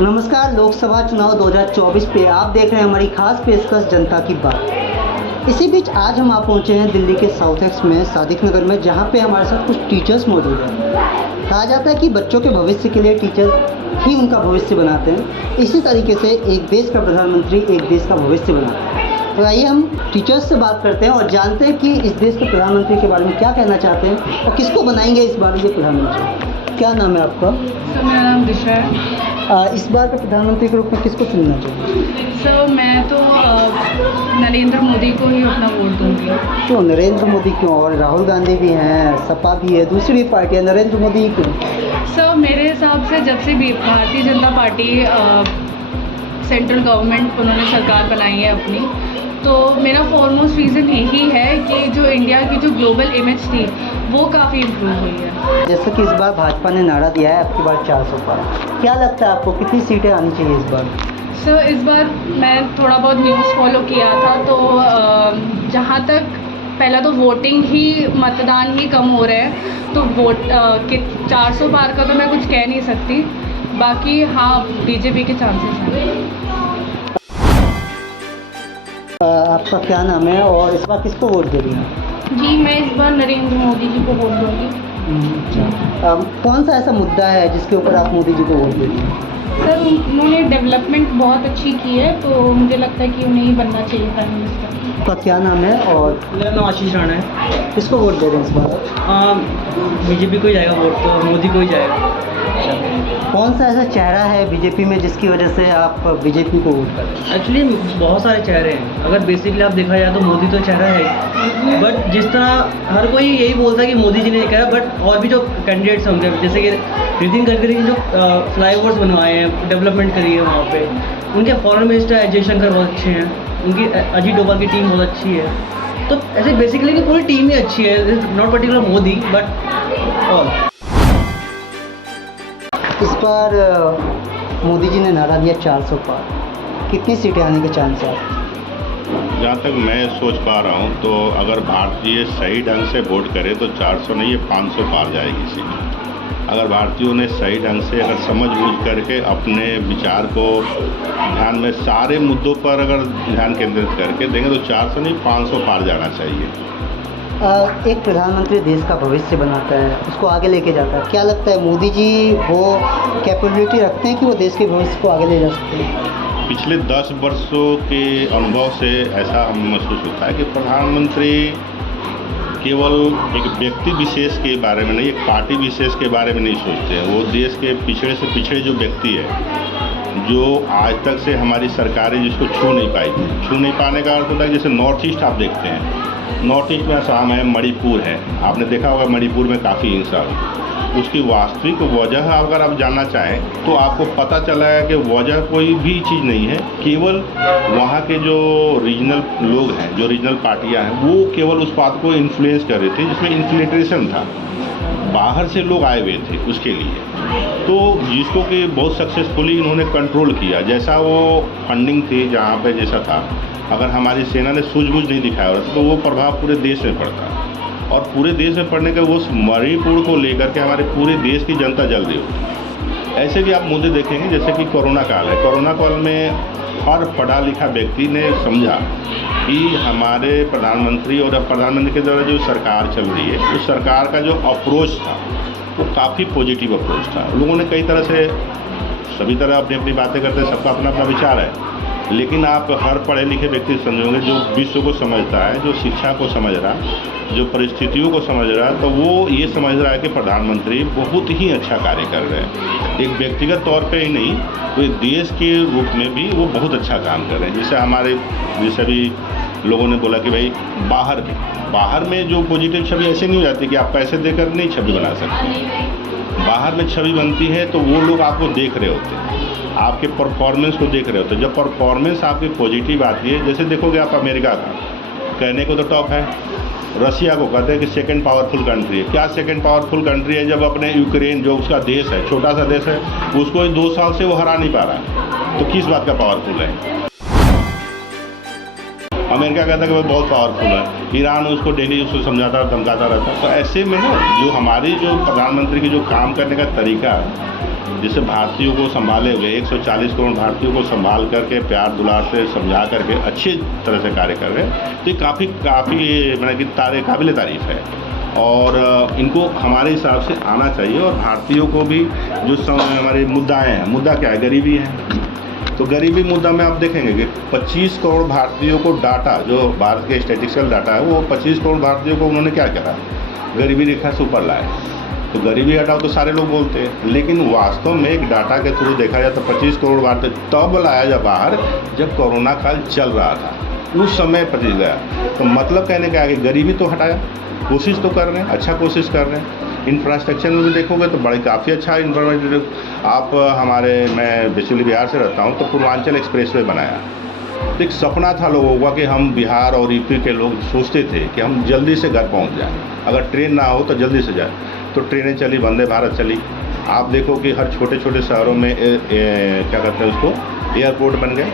नमस्कार। लोकसभा चुनाव 2024 पे आप देख रहे हैं हमारी खास पेशकश जनता की बात। इसी बीच आज हम आप पहुंचे हैं दिल्ली के साउथ एक्स में सादिक नगर में, जहां पे हमारे साथ कुछ टीचर्स मौजूद हैं। कहा जाता है कि बच्चों के भविष्य के लिए टीचर ही उनका भविष्य बनाते हैं। इसी तरीके से एक देश का प्रधानमंत्री एक देश का भविष्य बनाता है। तो आइए हम टीचर्स से बात करते हैं और जानते हैं कि इस देश के प्रधानमंत्री के बारे में क्या कहना चाहते हैं और किसको बनाएंगे इस बार ये प्रधानमंत्री। क्या नाम है आपका? सर मेरा नाम दिशा है। इस बार के प्रधानमंत्री के रूप में किसको चुनना चाहिए? सर मैं तो नरेंद्र मोदी को ही अपना वोट दूंगी। क्यों नरेंद्र मोदी क्यों? और राहुल गांधी भी हैं, सपा भी है, दूसरी पार्टी है, नरेंद्र मोदी क्यों? सर मेरे हिसाब से जब से भी Bharatiya Janata party central government उन्होंने सरकार बनाई है अपनी, तो मेरा फॉरमोस्ट रीज़न यही है कि जो इंडिया की जो ग्लोबल इमेज थी वो काफ़ी इम्प्रूव हुई है। जैसे कि इस बार भाजपा ने नारा दिया है आपकी बार 400 पार, क्या लगता है आपको कितनी सीटें आनी चाहिए इस बार? सर इस बार मैं थोड़ा बहुत न्यूज़ फॉलो किया था, तो जहाँ तक पहला तो वोटिंग ही मतदान ही कम हो रहे हैं, तो वोट कि 400 पार का तो मैं कुछ कह नहीं सकती। बाकी हाँ, बीजेपी के चांसेस हैं। आपका क्या नाम है और इस बार किसको वोट दे रही हैं? जी मैं इस बार नरेंद्र मोदी जी को वोट दूंगी। कौन सा ऐसा मुद्दा है जिसके ऊपर आप मोदी जी को वोट दे रही हैं? सर उन्होंने डेवलपमेंट बहुत अच्छी की है, तो मुझे लगता है कि उन्हें ही बनना चाहिए प्राइम मिनिस्टर। आपका क्या नाम है और मेरा नाम आशीष राणा है। किसको वोट दे रहे हैं इस बार? बीजेपी को ही जाएगा वोट, तो मोदी को ही जाएगा। कौन सा ऐसा चेहरा है बीजेपी में जिसकी वजह से आप बीजेपी को वोट करते हैं? एक्चुअली बहुत सारे चेहरे हैं, अगर बेसिकली आप देखा जाए तो मोदी तो चेहरा है, बट जिस तरह हर कोई यही बोलता है कि मोदी जी ने कहा, बट और भी जो कैंडिडेट्स होंगे जैसे कि नितिन गडकरी ने जो फ्लाईओवर्स बनवाए हैं, डेवलपमेंट करी है वहाँ पे, उनके फॉरेन मिनिस्टर जयशंकर बहुत अच्छे हैं, उनकी अजीत डोभाल की टीम बहुत अच्छी है। तो ऐसे बेसिकली की पूरी टीम ही अच्छी है, not particular Modi but all. इस बार मोदी जी ने नारा दिया 400 पार, कितनी सीटें आने के चांस है? जहाँ तक मैं सोच पा रहा हूँ तो अगर भारतीय सही ढंग से वोट करे तो 400 नहीं, ये 500 पार जाएगी सीट। अगर भारतीयों ने सही ढंग से अगर समझ बूझ करके अपने विचार को ध्यान में सारे मुद्दों पर अगर ध्यान केंद्रित करके देंगे तो 400 नहीं 500 पार जाना चाहिए। एक प्रधानमंत्री देश का भविष्य बनाता है, उसको आगे लेके जाता है। क्या लगता है मोदी जी वो कैपेबिलिटी रखते हैं कि वो देश के भविष्य को आगे ले जा सकते हैं? पिछले 10 वर्षों के अनुभव से ऐसा हमें महसूस होता है कि प्रधानमंत्री केवल एक व्यक्ति विशेष के बारे में नहीं, एक पार्टी विशेष के बारे में नहीं सोचते हैं। वो देश के पिछड़े से पिछड़े जो व्यक्ति है, जो आज तक से हमारी सरकारें जिसको छू नहीं पाई थी, छू नहीं पाने का अर्थ होता है जैसे नॉर्थ ईस्ट आप देखते हैं, नॉर्थ ईस्ट में असम है, मणिपुर है, आपने देखा होगा मणिपुर में काफ़ी हिंसा हुई। उसकी वास्तविक वजह अगर आप जानना चाहें तो आपको पता चला है कि वजह कोई भी चीज़ नहीं है, केवल वहाँ के जो रीजनल लोग हैं, जो रीजनल पार्टियाँ हैं, वो केवल उस बात को इन्फ्लुएंस कर रहे थे जिसमें इन्फिल्ट्रेशन था, बाहर से लोग आए हुए थे उसके लिए। तो जिसको कि बहुत सक्सेसफुली इन्होंने कंट्रोल किया, जैसा वो फंडिंग थी जहाँ पे जैसा था, अगर हमारी सेना ने सूझबूझ नहीं दिखाया होता तो वो प्रभाव पूरे देश में पड़ता, और पूरे देश में पड़ने के वो मणिपुर को लेकर के हमारे पूरे देश की जनता जल रही होती। ऐसे भी आप मुद्दे देखेंगे जैसे कि कोरोना काल है, कोरोना काल में हर पढ़ा लिखा व्यक्ति ने समझा कि हमारे प्रधानमंत्री और प्रधानमंत्री के द्वारा जो सरकार चल रही है, उस सरकार का जो अप्रोच था वो काफ़ी पॉजिटिव अप्रोच था। लोगों ने कई तरह से, सभी तरह अपनी अपनी बातें करते हैं, सबका अपना अपना विचार है, लेकिन आप हर पढ़े लिखे व्यक्ति समझोगे जो विश्व को समझता है, जो शिक्षा को समझ रहा, जो परिस्थितियों को समझ रहा है, तो वो ये समझ रहा है कि प्रधानमंत्री बहुत ही अच्छा कार्य कर रहे हैं। एक व्यक्तिगत तौर पे ही नहीं, तो देश के रूप में भी वो बहुत अच्छा काम कर रहे हैं। जैसे हमारे जैसे भी लोगों ने बोला कि भाई बाहर में जो पॉजिटिव छवि ऐसे नहीं हो जाती कि आप पैसे देकर नहीं छवि बना सकते। बाहर में छवि बनती है तो वो लोग आपको देख रहे होते हैं, आपके परफॉर्मेंस को देख रहे होते हैं। जब परफॉर्मेंस आपकी पॉजिटिव आती है, जैसे देखोगे आप अमेरिका का, कहने को तो टॉप है, रशिया को कहते हैं कि सेकंड पावरफुल कंट्री है। क्या सेकंड पावरफुल कंट्री है? जब अपने यूक्रेन जो उसका देश है, छोटा सा देश है, उसको 2 साल से वो हरा नहीं पा रहा है, तो किस बात का पावरफुल है? अमेरिका कहता है कि वो बहुत पावरफुल है, ईरान उसको डेली उसको समझाता और धमकाता रहता है। तो ऐसे में ना जो हमारी जो प्रधानमंत्री की जो काम करने का तरीका है, जिसे भारतीयों को संभाले हुए 140 करोड़ भारतीयों को संभाल करके प्यार दुलार से समझा करके अच्छी तरह से कार्य कर रहे हैं, तो ये काफ़ी मतलब कि काबिल तारीफ़ है और इनको हमारे हिसाब से आना चाहिए। और भारतीयों को भी जो हमारे मुद्दाएँ हैं, मुद्दा क्या है, गरीबी है, तो गरीबी मुद्दा में आप देखेंगे कि 25 करोड़ भारतीयों को डाटा, जो भारत के स्टैटिस्टिकल डाटा है, वो 25 करोड़ भारतीयों को उन्होंने क्या करा, गरीबी रेखा से ऊपर लाए। तो गरीबी हटाओ तो सारे लोग बोलते हैं, लेकिन वास्तव में एक डाटा के थ्रू देखा जाए तो 25 करोड़ भारतीय तब लाया जा बाहर जब कोरोना काल चल रहा था, उस समय पहुँच गया। तो मतलब कहने का है कि गरीबी तो हटाया, कोशिश तो कर रहे हैं, अच्छा कोशिश कर रहे हैं। इंफ्रास्ट्रक्चर में भी देखोगे तो बड़े काफ़ी अच्छा इंफ्रास्ट्रक्चर। आप मैं बेसिकली बिहार से रहता हूँ, तो पूर्वांचल एक्सप्रेसवे बनाया। तो एक सपना था लोगों का कि हम बिहार और यूपी के लोग सोचते थे कि हम जल्दी से घर पहुँच जाएँ, अगर ट्रेन ना हो तो जल्दी से जाए। तो ट्रेनें चली, वंदे भारत चली। आप देखो कि हर छोटे छोटे शहरों में क्या कहते हैं उसको, एयरपोर्ट बन गए,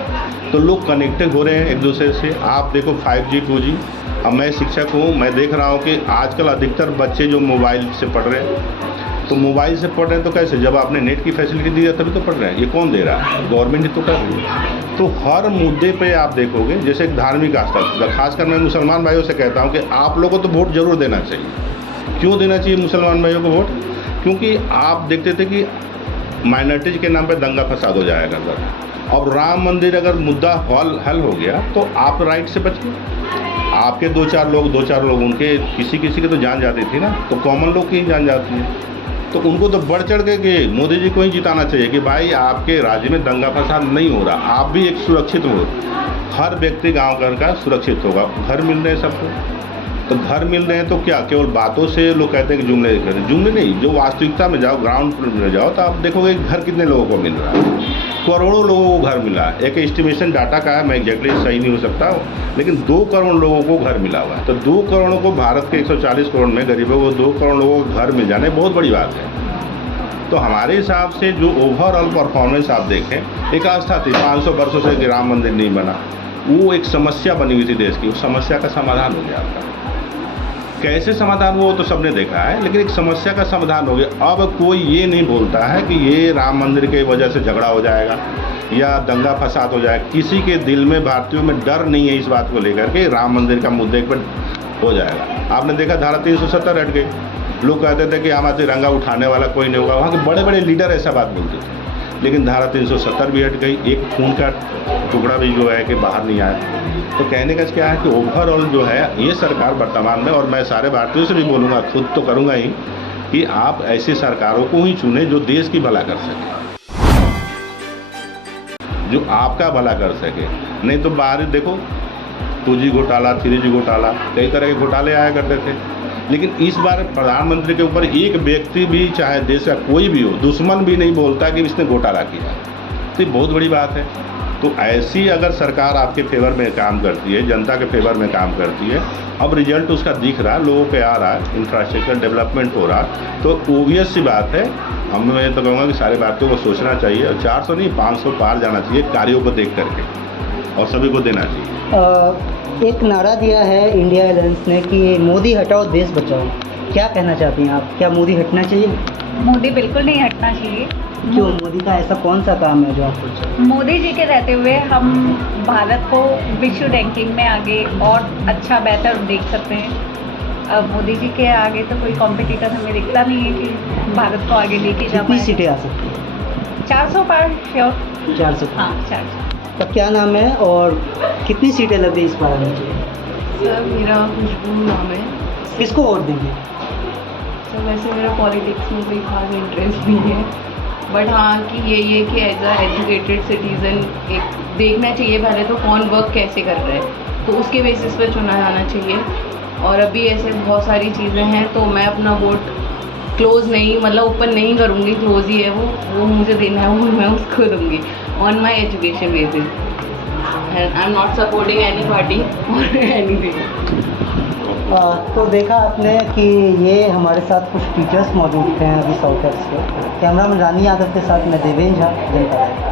तो लोग कनेक्टेड हो रहे हैं एक दूसरे से। आप देखो 5G 2G। अब मैं शिक्षक हूँ, मैं देख रहा हूँ कि आजकल अधिकतर बच्चे जो मोबाइल से पढ़ रहे हैं, तो मोबाइल से पढ़ रहे हैं तो कैसे, जब आपने नेट की फैसिलिटी दी है तभी तो पढ़ रहे हैं। ये कौन दे रहा है, गवर्नमेंट ही तो कर रही है। तो हर मुद्दे पे आप देखोगे, जैसे एक धार्मिक आस्था, खासकर मैं मुसलमान भाइयों से कहता हूँ कि आप लोगों को तो वोट जरूर देना चाहिए। क्यों देना चाहिए मुसलमान भाइयों को वोट? क्योंकि आप देखते थे कि माइनॉरिटीज़ के नाम पे दंगा फसाद हो जाएगा सर। अब राम मंदिर अगर मुद्दा हल हो गया तो आप राइट से बच गए। आपके दो चार लोग उनके किसी की तो जान जाती थी ना, तो कॉमन लोग की ही जान जाती है। तो उनको तो बढ़ चढ़ के मोदी जी को ही जिताना चाहिए कि भाई आपके राज्य में दंगा फसाद नहीं हो रहा, आप भी एक सुरक्षित हो। हर व्यक्ति गाँव घर का सुरक्षित होगा। घर मिल रहे हैं सबको, तो घर मिल रहे हैं तो क्या केवल बातों से लोग कहते हैं कि जुमले नहीं, जो वास्तविकता में जाओ, ग्राउंड पर में जाओ, तो आप देखोगे घर कितने लोगों को मिल रहा है। करोड़ों लोगों को घर मिला है। एक एस्टिमेशन डाटा का है, मैं एग्जैक्टली सही नहीं हो सकता, लेकिन 2 करोड़ लोगों को घर मिला हुआ है। तो 2 करोड़ को, भारत के 140 करोड़ में गरीबों को 2 करोड़ लोगों को घर मिल जाने बहुत बड़ी बात है। तो हमारे हिसाब से जो ओवरऑल परफॉर्मेंस आप देखें, एक आस्था थी 500 वर्षों से कि राम मंदिर नहीं बना, वो एक समस्या बनी हुई थी देश की, उस समस्या का समाधान हो गया आपका। कैसे समाधान हुआ तो सबने देखा है, लेकिन एक समस्या का समाधान हो गया। अब कोई ये नहीं बोलता है कि ये राम मंदिर की वजह से झगड़ा हो जाएगा या दंगा फसाद हो जाएगा। किसी के दिल में, भारतीयों में डर नहीं है इस बात को लेकर के राम मंदिर का मुद्दे पर हो जाएगा। आपने देखा धारा 370 हट गई। लोग कहते थे कि हमारा तिरंगा उठाने वाला कोई नहीं होगा, वहाँ के बड़े बड़े लीडर ऐसा बात बोलते थे, लेकिन धारा 370 भी हट गई। एक खून का टुकड़ा भी जो है कि बाहर नहीं आया। तो कहने का क्या है कि ओवरऑल जो है ये सरकार वर्तमान में, और मैं सारे भारतीयों से भी बोलूँगा, खुद तो करूँगा ही, कि आप ऐसी सरकारों को ही चुने जो देश की भला कर सके, जो आपका भला कर सके। नहीं तो बाहर देखो 2G घोटाला, 3G घोटाला, कई तरह के घोटाले आया करते थे। लेकिन इस बार प्रधानमंत्री के ऊपर एक व्यक्ति भी, चाहे देश का कोई भी हो, दुश्मन भी नहीं बोलता कि इसने घोटाला किया। तो ये बहुत बड़ी बात है। तो ऐसी अगर सरकार आपके फेवर में काम करती है, जनता के फेवर में काम करती है, अब रिजल्ट उसका दिख रहा है, लोगों पे आ रहा है, इंफ्रास्ट्रक्चर डेवलपमेंट हो रहा, तो ओबियस सी बात है। मैं तो कहूँगा कि सारे बातों को सोचना चाहिए, और 400 नहीं 500 पार जाना चाहिए कार्यों को देख करके, और सभी को देना चाहिए। एक नारा दिया है इंडिया अलायंस ने कि मोदी हटाओ देश बचाओ, क्या कहना चाहती हैं आप? क्या मोदी हटना चाहिए? मोदी बिल्कुल नहीं हटना चाहिए। क्यों? मोदी का ऐसा कौन सा काम है जो आप सोचते? मोदी जी के रहते हुए हम भारत को विश्व रैंकिंग में आगे और अच्छा बेहतर देख सकते हैं। अब मोदी जी के आगे तो कोई कॉम्पिटिटर हमें दिखता नहीं है कि भारत को आगे लेके जा कितनी पाए। सीटें आ सकती हैं? 400 पार श्योर। 400। हाँ 400। तो क्या नाम है और कितनी सीटें लग रही इस बार में? सर मेरा खुशबू नाम है। किसको वोट देंगे? सर वैसे मेरा पॉलिटिक्स में कोई खास इंटरेस्ट नहीं है, बट हाँ कि यही है कि एज अ एजुकेटेड सिटीज़न एक देखना चाहिए पहले तो कौन वर्क कैसे कर रहा है, तो उसके बेसिस पर चुना जाना चाहिए। और अभी ऐसे बहुत सारी चीज़ें हैं, तो मैं अपना वोट क्लोज़ नहीं, मतलब ओपन नहीं करूँगी, क्लोज ही है वो मुझे देना है, वो मैं उसको दूँगी on my education basis, and I am not supporting any party और एनीथिंग। तो देखा आपने कि ये हमारे साथ कुछ टीचर्स मौजूद थे अभी साउथ एक्स के। कैमरामैन रानी यादव के साथ मैं देवेंद्र झा, जनता।